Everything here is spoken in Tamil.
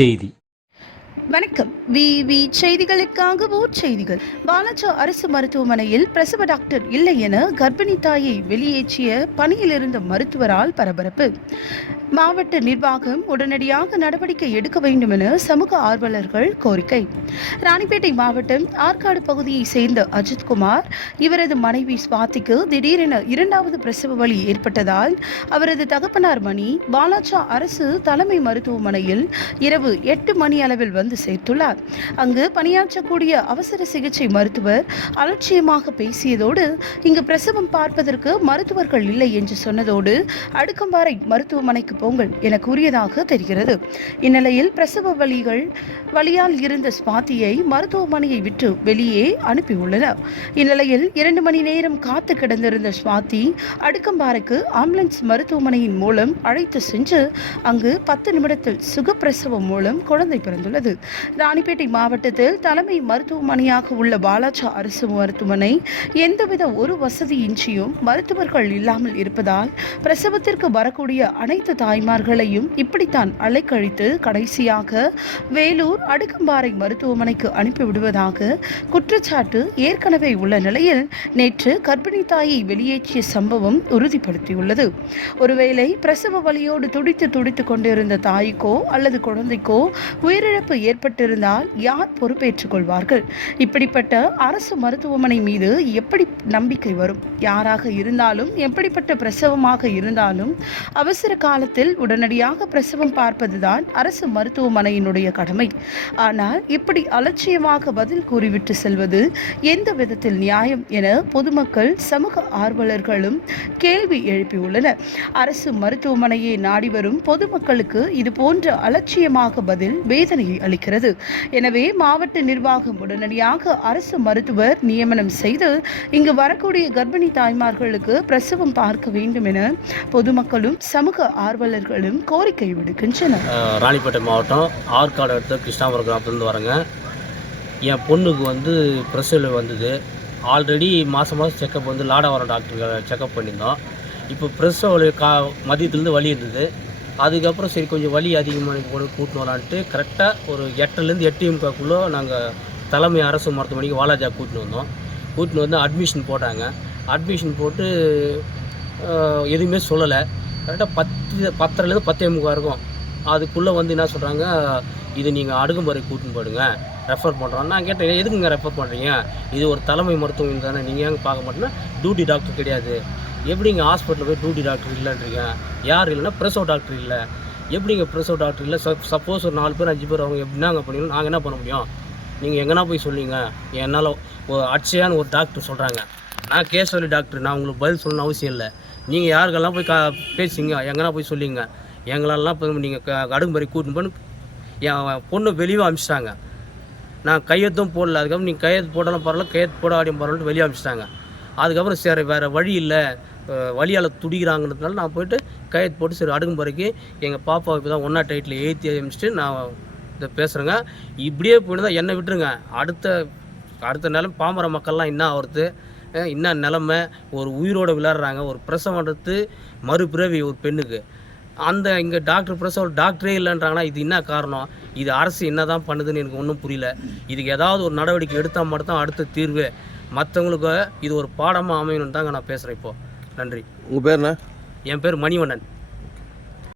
செய்தி வணக்கம். விவி செய்திகளுக்காக ஊர் செய்திகள். பாலாஜா அரசு மருத்துவமனையில் பிரசவ டாக்டர் இல்லை என கர்ப்பிணி தாயை வெளியேற்றிய பணியில் இருந்த மருத்துவரால் பரபரப்பு. மாவட்ட நிர்வாகம் உடனடியாக நடவடிக்கை எடுக்க வேண்டும் என சமூக ஆர்வலர்கள் கோரிக்கை. ராணிப்பேட்டை மாவட்டம் ஆற்காடு பகுதியை சேர்ந்த அஜித்குமார் இவரது மனைவி சுவாதிக்கு திடீரென இரண்டாவது பிரசவ வலி ஏற்பட்டதால் அவரது தகப்பனார் மணி பாலாஜா அரசு தலைமை மருத்துவமனையில் இரவு எட்டு மணி அளவில் வந்து சேர்த்துள்ளார். அங்கு பணியாற்றக்கூடிய அவசர சிகிச்சை மருத்துவர் அலட்சியமாக பேசியதோடு இங்கு பிரசவம் பார்ப்பதற்கு மருத்துவர்கள் இல்லை என்று சொன்னதோடு அடுக்கம்பாறை மருத்துவமனைக்கு போங்கள் என கூறியதாக தெரிகிறது. இந்நிலையில் பிரசவ வலிகள் வழியால் இருந்த ஸ்வாதியை மருத்துவமனையை விட்டு வெளியே அனுப்பியுள்ளனர். இந்நிலையில் இரண்டு மணி நேரம் காத்து கிடந்திருந்த ஸ்வாதி அடுக்கம்பாறைக்கு ஆம்புலன்ஸ் மருத்துவமனையின் மூலம் அழைத்து சென்று அங்கு பத்து நிமிடத்தில் சுகப்பிரசவம் மூலம் குழந்தை பிறந்துள்ளது. ராணிப்பேட்டை மாவட்டத்தில் தலைமை மருத்துவமனையாக உள்ள பாலாஜா அரசு மருத்துவமனை எந்தவித ஒரு வசதியின்றியும் மருத்துவர்கள் இல்லாமல் இருப்பதால் பிரசவத்திற்கு வரக்கூடிய அனைத்து தாய்மார்களையும் இப்படித்தான் அலைக்கழித்து கடைசியாக வேலூர் அடுக்கம்பாறை மருத்துவமனைக்கு அனுப்பிவிடுவதாக குற்றச்சாட்டு ஏற்கனவே உள்ள நிலையில் நேற்று கர்ப்பிணி தாயை வெளியேற்றிய சம்பவம் உறுதிப்படுத்தியுள்ளது. ஒருவேளை பிரசவ வலியோடு துடித்து துடித்து கொண்டிருந்த தாய்க்கோ அல்லது குழந்தைக்கோ உயிரிழப்பு ஏற்பட்டிருந்தால் யார் பொறுப்பேற்றுக் கொள்வார்கள்? இப்படிப்பட்ட அரசு மருத்துவமனை மீது எப்படி நம்பிக்கை வரும்? யாராக இருந்தாலும் எப்படிப்பட்ட பிரசவமாக இருந்தாலும் அவசர காலத்தில் உடனடியாக பிரசவம் பார்ப்பதுதான் அரசு மருத்துவமனையினுடைய கடமை. ஆனால் இப்படி அலட்சியமாக பதில் கூறிவிட்டு செல்வது எந்த விதத்தில் நியாயம் என பொதுமக்கள் சமூக ஆர்வலர்களும் கேள்வி எழுப்பியுள்ளனர். அரசு மருத்துவமனையை நாடி வரும் பொதுமக்களுக்கு இது போன்ற அலட்சியமாக பதில் வேதனையை அளிக்கிறது. எனவே மாவட்ட நிர்வாகம் உடனடியாக அரசு மருத்துவர் நியமனம் செய்து இங்கு வரக்கூடிய கர்ப்பிணி தாய்மார்களுக்கு பிரசவம் பார்க்க வேண்டும் என பொதுமக்களும் சமூக ஆர்வலர்களும் கோரிக்கை விடுக்கின்றனர். ராணிப்பேட்டை மாவட்டம் ஆற்காடு அடுத்த கிருஷ்ணாபுரம் கிராமத்துலேருந்து வரேங்க. என் பொண்ணுக்கு வந்து பிரசவில் வந்தது. ஆல்ரெடி மாதம் மாதம் செக்கப் வந்து லாடவரம் டாக்டர் செக்கப் பண்ணியிருந்தோம். இப்போ பிரசவ கா மதியத்துலேருந்து வலி இருந்தது. அதுக்கப்புறம் சரி கொஞ்சம் வலி அதிகமாக கூட கூட்டின்னு வரலான்ட்டு கரெக்டாக ஒரு எட்டுலேருந்து எட்டு எம்காக்குள்ளே நாங்கள் தலைமை அரசு மருத்துவமனைக்கு வாலாஜா கூட்டின்னு வந்தோம். கூட்டின்னு வந்து அட்மிஷன் போட்டாங்க. அட்மிஷன் போட்டு எதுவுமே சொல்லலை. கரெக்டாக பத்து பத்தரைலேருந்து பத்தே முக்கா இருக்கும். அதுக்குள்ளே வந்து என்ன சொல்கிறாங்க இது நீங்கள் அடுக்குமுறை கூட்டின்னு போயிடுங்க. ரெஃபர் பண்ணுறோம் நான் கேட்டேன் எதுக்குங்க ரெஃபர் பண்ணுறீங்க இது ஒரு தலைமை மருத்துவம் தானே நீங்கள் ஏங்க பார்க்க மாட்டேன்னா டியூட்டி டாக்டர் கிடையாது. எப்படிங்க ஹாஸ்பிட்டலில் போய் டூட்டி டாக்டர் இல்லைன்றீங்க? யார் இல்லைன்னா பிரசவ் டாக்டர் இல்லை. எப்படிங்க ப்ரெஸோ டாக்டர் இல்லை? சப் சப்போஸ் ஒரு நாலு பேர் அஞ்சு பேர் அவங்க எப்படினாங்க பண்ணிக்கணும் நாங்கள் என்ன பண்ண முடியும்? நீங்கள் எங்கன்னா போய் சொல்லிங்க. என்னால் ஒரு அட்சையான ஒரு டாக்டர் சொல்கிறாங்க நான் கேசவலி டாக்டர் நான் உங்களுக்கு பதில் சொல்லணும்னு அவசியம் இல்லை. நீங்கள் யாருக்கெல்லாம் போய் கா பேசிங்க எங்கன்னா போய் சொல்லிங்க. எங்களெல்லாம் இப்போ நீங்கள் அடுக்குமுறை கூட்டின்னு பண்ணி என் பொண்ணு வெளியே அனுப்பிச்சிட்டாங்க நான் கையெழுத்தும் போடல. அதுக்கப்புறம் நீங்கள் கையெழுத்து போட்டாலும் பரவாயில்ல கையெழுத்து போடாடியும் பரவாயில்ல வெளியே அனுப்பிச்சிட்டாங்க அதுக்கப்புறம் சரி வேறு வழி இல்லை. வழியால் துடிக்கிறாங்கிறதுனால நான் போயிட்டு கையெழுத்து போட்டு சரி அடுக்குமுறைக்கு எங்கள் பாப்பா இப்போ தான் ஒன்றா டைட்டில் ஏற்றி அனுப்பிச்சிட்டு நான் இதை பேசுகிறேங்க இப்படியே போயிட்டு தான் என்னை விட்டுருங்க. அடுத்த அடுத்த நிலம் பாமர மக்கள்லாம் என்ன ஆகிறது என்ன நிலமை? ஒரு உயிரோடு விளையாடுறாங்க. ஒரு பிரசவன்றது மறுபிறவி ஒரு பெண்ணுக்கு. அந்த இங்கே டாக்டர் பிரசவ டாக்டரே இல்லைன்றாங்கன்னா இது என்ன காரணம்? இது அரசு என்ன தான் பண்ணுதுன்னு எனக்கு ஒன்றும் புரியல. இதுக்கு ஏதாவது ஒரு நடவடிக்கை எடுத்தால் மட்டும்தான் அடுத்த தீர்வு. மற்றவங்களுக்கு இது ஒரு பாடமாக அமையணும்னு தாங்க நான் பேசுகிறேன் இப்போது நன்றி. உங்கள் பேர் என்ன? என் பேர் மணிவண்ணன்.